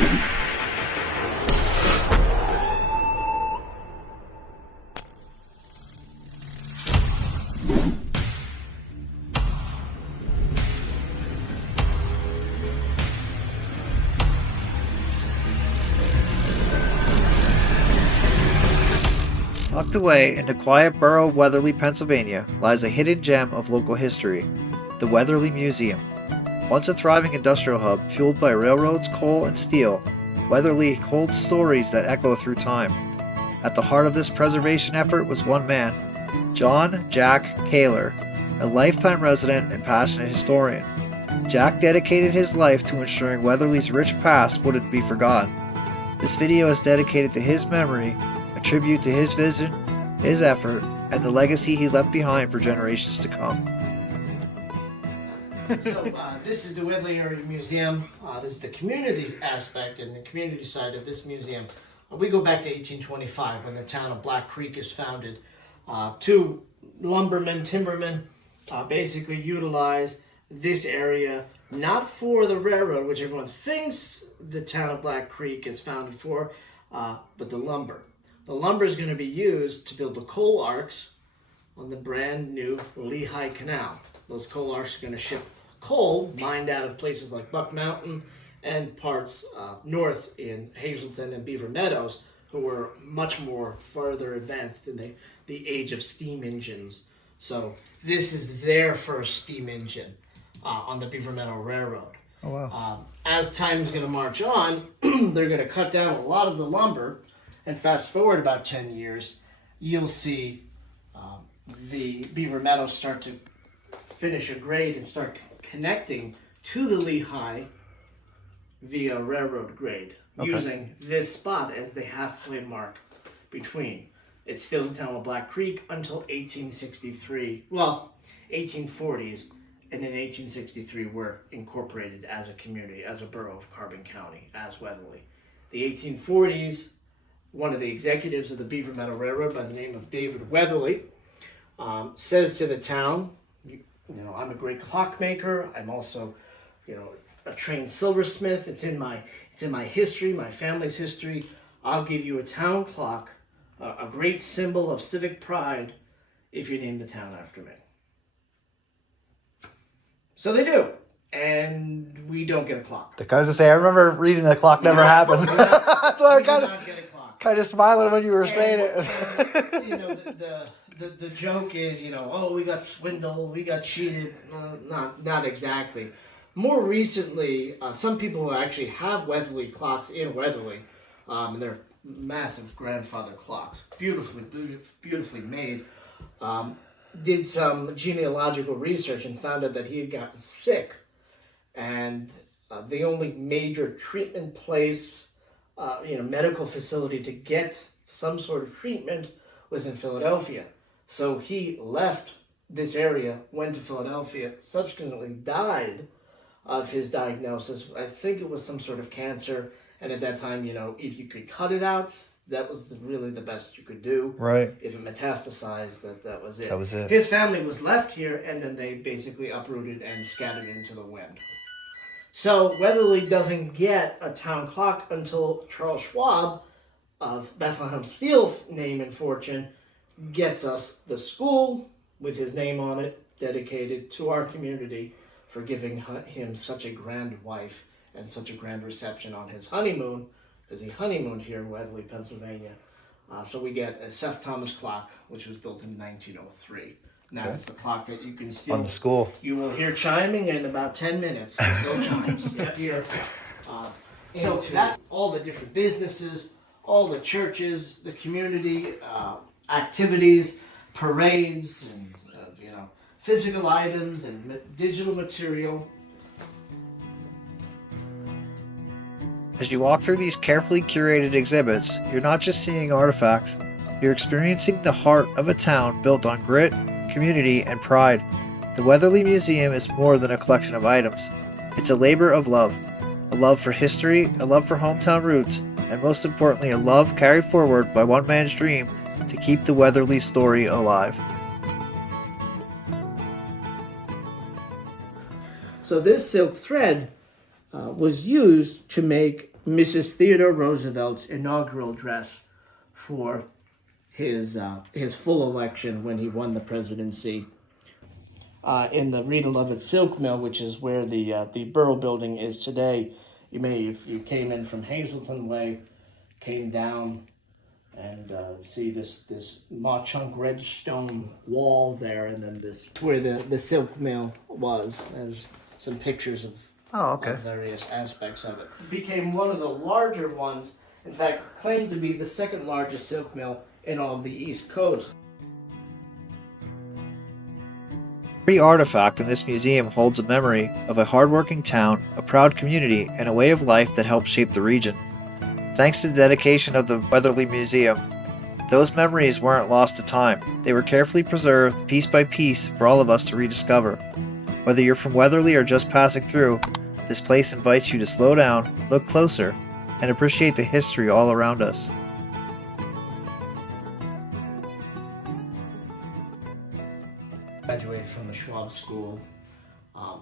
Tucked away in the quiet borough of Weatherly, Pennsylvania, lies a hidden gem of local history, the Weatherly Museum. Once a thriving industrial hub fueled by railroads, coal, and steel, Weatherly holds stories that echo through time. At the heart of this preservation effort was one man, John Jack Kaler, a lifetime resident and passionate historian. Jack dedicated his life to ensuring Weatherly's rich past wouldn't be forgotten. This video is dedicated to his memory, a tribute to his vision, his effort, and the legacy he left behind for generations to come. So this is the Weatherly Area Museum. This is the community aspect and the community side of this museum. We go back to 1825 when the town of Black Creek is founded. Two lumbermen, timbermen, basically utilize this area not for the railroad, which everyone thinks the town of Black Creek is founded for, but the lumber. The lumber is going to be used to build the coal arcs on the brand new Lehigh Canal. Those coal arcs are going to ship coal mined out of places like Buck Mountain and parts north in Hazleton and Beaver Meadows, who were much more further advanced in the age of steam engines. So this is their first steam engine on the Beaver Meadow Railroad. Oh, wow. As time is going to march on, they're going to cut down a lot of the lumber, and fast forward about 10 years, you'll see the Beaver Meadows start to finish a grade and start connecting to the Lehigh via railroad grade, using this spot as the halfway mark between. It's still the town of Black Creek until 1863, well, 1840s, and in 1863 we're incorporated as a community, as a borough of Carbon County, as Weatherly. The 1840s, one of the executives of the Beaver Meadow Railroad by the name of David Weatherly says to the town, you know, I'm a great clockmaker. I'm also, a trained silversmith. It's in my history, my family's history. I'll give you a town clock, a great symbol of civic pride, if you name the town after me. So they do, and we don't get a clock. I was going to say, I remember reading the clock never happened. That's why I kind of smiling when you were saying it. The joke is, oh, we got swindled, we got cheated. Not exactly. More recently, some people who actually have Weatherly clocks in Weatherly, and they're massive grandfather clocks, beautifully made, did some genealogical research and found out that he had gotten sick, and the only major treatment place, medical facility to get some sort of treatment was in Philadelphia. So he left this area, went to Philadelphia, subsequently died of his diagnosis. I think it was some sort of cancer, and at that time, if you could cut it out, that was really the best you could do. Right. If it metastasized, that was it. That was it. His family was left here, and then they basically uprooted and scattered into the wind. So Weatherly doesn't get a town clock until Charles Schwab of Bethlehem Steel name and fortune gets us the school with his name on it, dedicated to our community for giving him such a grand wife and such a grand reception on his honeymoon, because he honeymooned here in Weatherly, Pennsylvania. So we get a Seth Thomas clock, which was built in 1903. Now it's the clock that you can still... On the school. You will hear chiming in about 10 minutes. It still chimes. You have to hear. So that's all the different businesses, all the churches, the community, activities, parades, and physical items and digital material. As you walk through these carefully curated exhibits, you're not just seeing artifacts, you're experiencing the heart of a town built on grit, community, and pride. The Weatherly Museum is more than a collection of items. It's a labor of love. A love for history, a love for hometown roots, and most importantly, a love carried forward by one man's dream to keep the Weatherly story alive. So this silk thread was used to make Mrs. Theodore Roosevelt's inaugural dress for his full election when he won the presidency. In the Rita Lovett Silk Mill, which is where the borough building is today, if you came in from Hazleton Way, came down and see this Mauchunk red stone wall there, and then this where the silk mill was. There's some pictures of, of various aspects of it. It became one of the larger ones, in fact, claimed to be the second largest silk mill in all of the East Coast. Every artifact in this museum holds a memory of a hardworking town, a proud community, and a way of life that helped shape the region. Thanks to the dedication of the Weatherly Museum, those memories weren't lost to time. They were carefully preserved, piece by piece, for all of us to rediscover. Whether you're from Weatherly or just passing through, this place invites you to slow down, look closer, and appreciate the history all around us. Graduated from the Schwab School.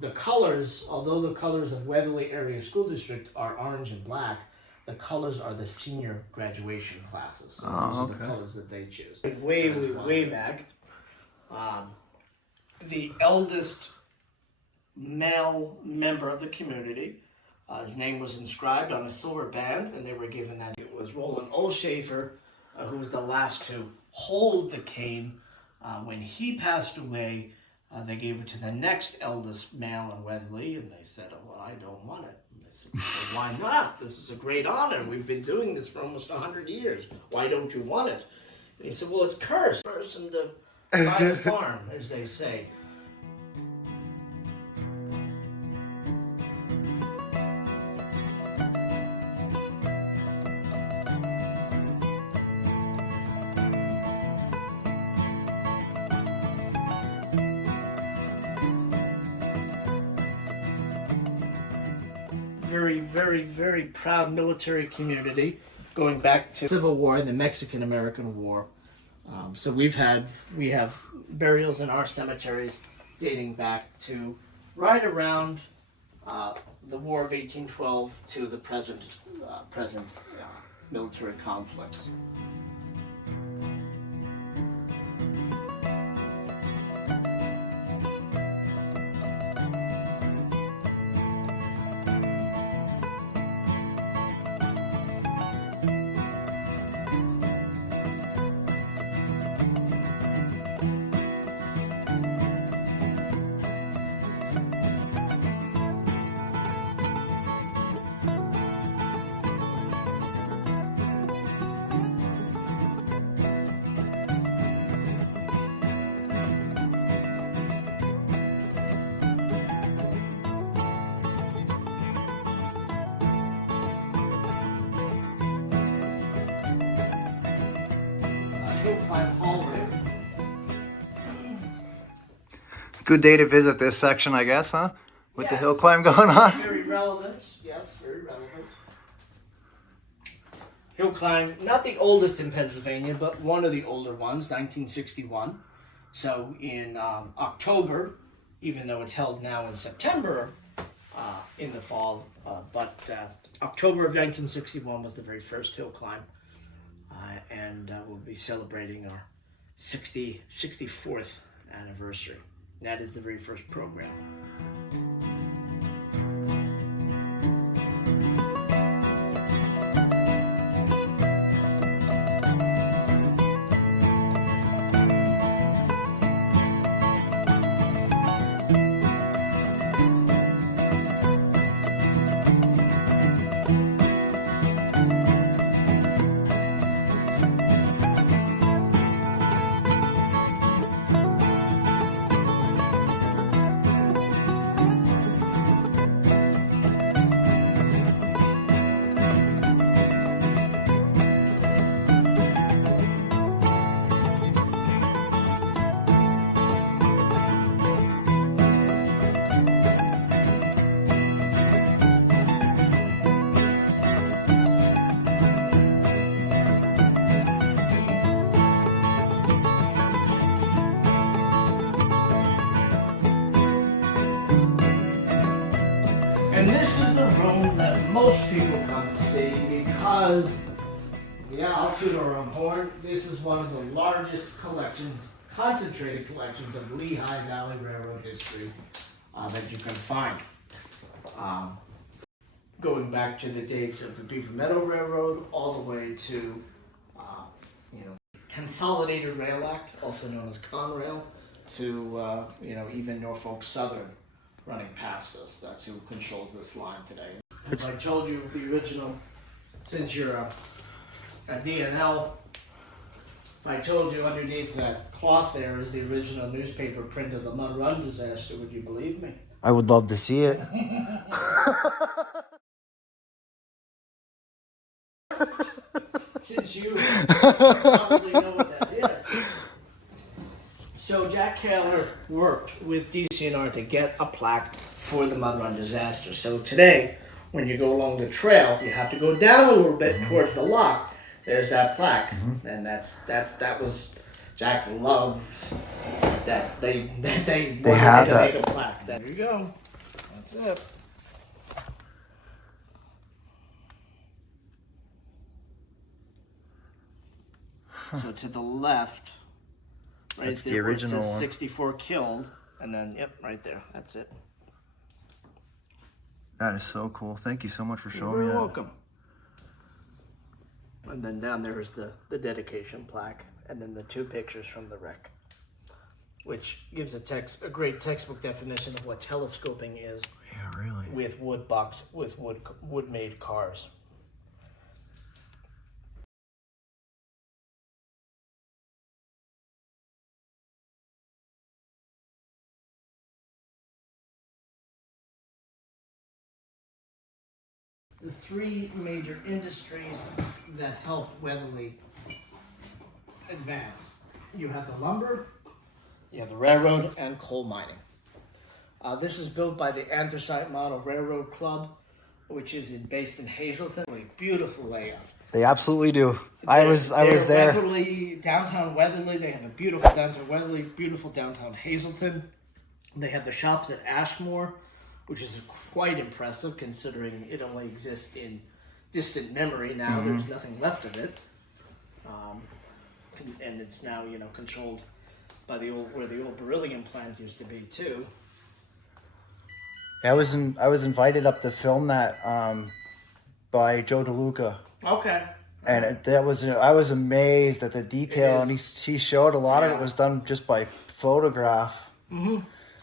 The colors, although the colors of Weatherly Area School District are orange and black, the colors are the senior graduation classes. So those are the colors that they choose. Way back, the eldest male member of the community, his name was inscribed on a silver band, and they were given that. It was Roland Olshafer, who was the last to hold the cane. When he passed away, they gave it to the next eldest male in Weatherly, and they said, "Oh, well, I don't want it." And they said, "Well, why not? This is a great honor. We've been doing this for almost 100 years. Why don't you want it?" And he said, "Well, it's cursed. Person to buy the farm," as they say. Very, very, very proud military community going back to Civil War and the Mexican-American War. So we have burials in our cemeteries dating back to right around the War of 1812 to the present military conflicts. Good day to visit this section, I guess, huh? With the Yes. hill climb going on. Very relevant, yes, very relevant. Hill climb, not the oldest in Pennsylvania, but one of the older ones, 1961. So in October, even though it's held now in September, in the fall, but October of 1961 was the very first hill climb. And we'll be celebrating our 64th anniversary. That is the very first program. this is the room that most people come to see because, yeah, I'll toot our own horn. This is one of the largest collections, concentrated collections of Lehigh Valley Railroad history that you can find. Going back to the dates of the Beaver Meadow Railroad all the way to, Consolidated Rail Act, also known as Conrail, to, even Norfolk Southern running past us. That's who controls this line today. As I told you, the original, since you're a DNL, if I told you underneath that cloth there is the original newspaper print of the Mud Run disaster, would you believe me? I would love to see it. Since you probably know what that is. So Jack Kaler worked with DCNR to get a plaque for the Mud Run disaster. So today, when you go along the trail, you have to go down a little bit towards the lock. There's that plaque, and that was Jack loved that they wanted to make a plaque. There you go. That's it. So to the left, right That's there, the where it original says one. 64 killed, and then, yep, right there. That's it. That is so cool. Thank you so much for showing You're me that. welcome. And then down there is the dedication plaque, and then the two pictures from the wreck, which gives a great textbook definition of what telescoping is. Yeah, really. With wood-made cars. The three major industries that help Weatherly advance. You have the lumber, you have the railroad, and coal mining. This is built by the Anthracite Model Railroad Club, which is based in Hazleton. A beautiful layout. They absolutely do. I was there. Weatherly, downtown Weatherly. They have a beautiful downtown Weatherly, beautiful downtown Hazleton. They have the shops at Ashmore, which is quite impressive considering it only exists in distant memory now. There's nothing left of it. And it's now, controlled by where the old beryllium plant used to be too. I was invited up to film that by Joe DeLuca. Okay. And I was amazed at the detail, and he showed a lot of it was done just by photograph,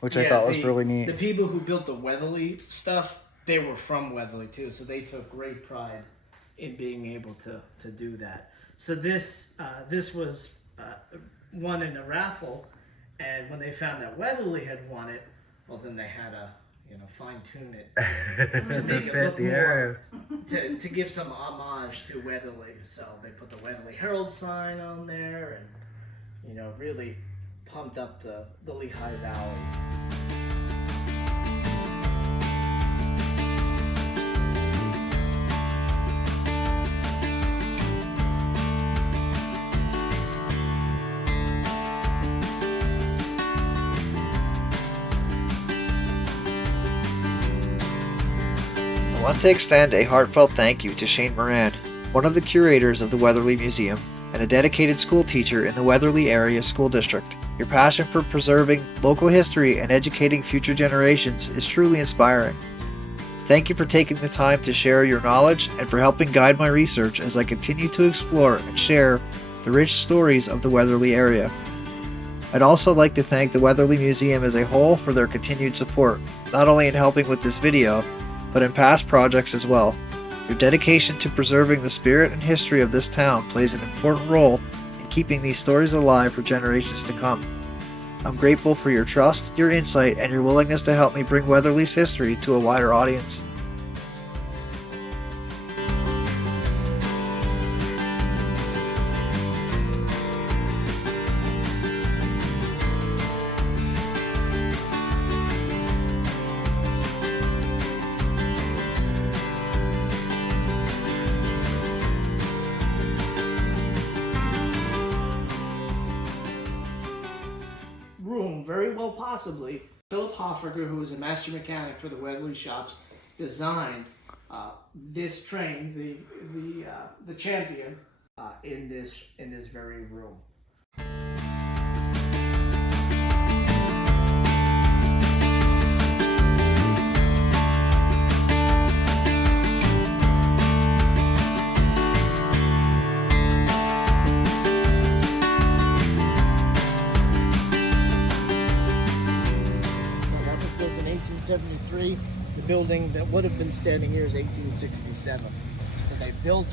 which I thought was really neat. The people who built the Weatherly stuff, they were from Weatherly too, so they took great pride in being able to do that. So this was won in a raffle, and when they found that Weatherly had won it, well, then they had to fine tune it to make it look more, to give some homage to Weatherly. So they put the Weatherly Herald sign on there, and really pumped up the Lehigh Valley. I want to extend a heartfelt thank you to Shane Moran, one of the curators of the Weatherly Museum and a dedicated school teacher in the Weatherly Area School District. Your passion for preserving local history and educating future generations is truly inspiring. Thank you for taking the time to share your knowledge and for helping guide my research as I continue to explore and share the rich stories of the Weatherly area. I'd also like to thank the Weatherly Museum as a whole for their continued support, not only in helping with this video, but in past projects as well. Your dedication to preserving the spirit and history of this town plays an important role in keeping these stories alive for generations to come. I'm grateful for your trust, your insight, and your willingness to help me bring Weatherly's history to a wider audience. Very well possibly. Philip Hofferger, who was a master mechanic for the Weatherly shops, designed this train, the champion, in this very room. That was built in 1873. The building that would have been standing here is 1867. So they built,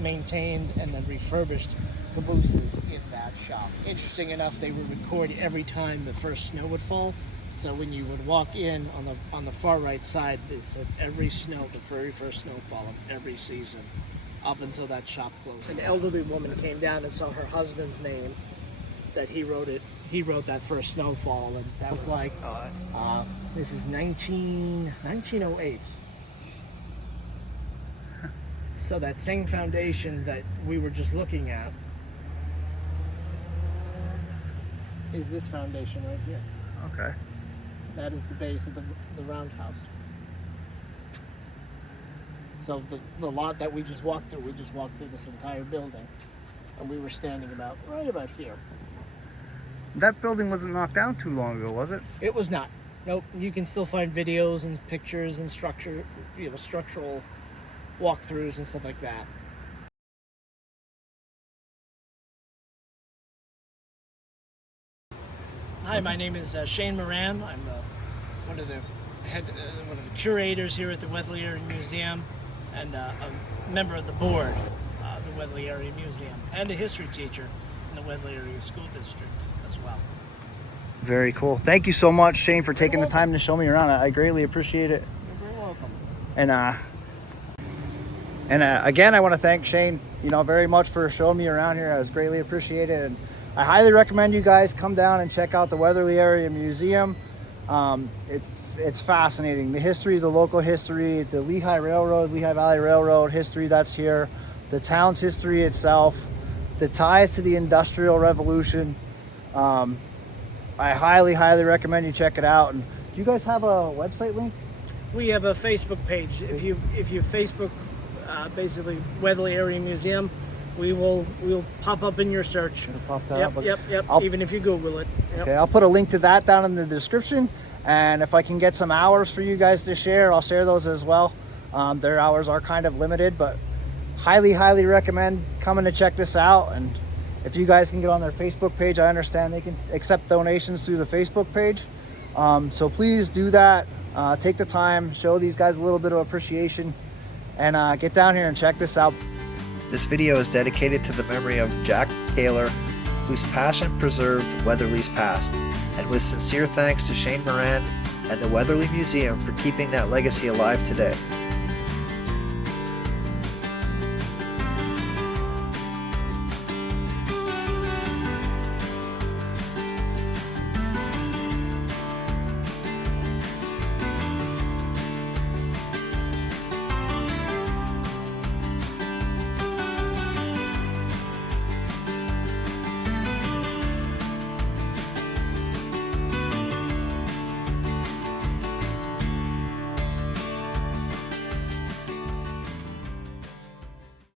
maintained, and then refurbished cabooses in that shop. Interesting enough, they would record every time the first snow would fall. So when you would walk in on the far right side, it said every snow, the very first snowfall of every season, up until that shop closed. An elderly woman came down and saw her husband's name, that he wrote it. He wrote that first snowfall, and that was like, this is 1908. So that same foundation that we were just looking at is this foundation right here. Okay. That is the base of the roundhouse. So the lot that we just walked through this entire building, and we were standing right about here. That building wasn't knocked down too long ago, was it? It was not. Nope. You can still find videos and pictures and structural walkthroughs and stuff like that. Hi, my name is Shane Moran. I'm one of the curators here at the Weatherly Area Museum, and a member of the board of the Weatherly Area Museum, and a history teacher in the Weatherly Area School District as well. Very cool. Thank you so much, Shane, for taking the time to show me around. I greatly appreciate it. You're very welcome. And again, I want to thank Shane, very much for showing me around here. I was greatly appreciated, and I highly recommend you guys come down and check out the Weatherly Area Museum. It's fascinating. The history, the local history, the Lehigh Valley Railroad history that's here, the town's history itself, the ties to the Industrial Revolution. I highly recommend you check it out. And do you guys have a website link? We have a Facebook page. If you Facebook basically Weatherly Area Museum, we'll pop up in your search. It'll pop that up. Yep. Even if you Google it. Yep. Okay, I'll put a link to that down in the description. And if I can get some hours for you guys to share, I'll share those as well. Their hours are kind of limited, but highly recommend coming to check this out. And if you guys can get on their Facebook page, I understand they can accept donations through the Facebook page. So please do that. Take the time, show these guys a little bit of appreciation, and get down here and check this out. This video is dedicated to the memory of Jack Taylor, whose passion preserved Weatherly's past, and with sincere thanks to Shane Moran and the Weatherly Museum for keeping that legacy alive today.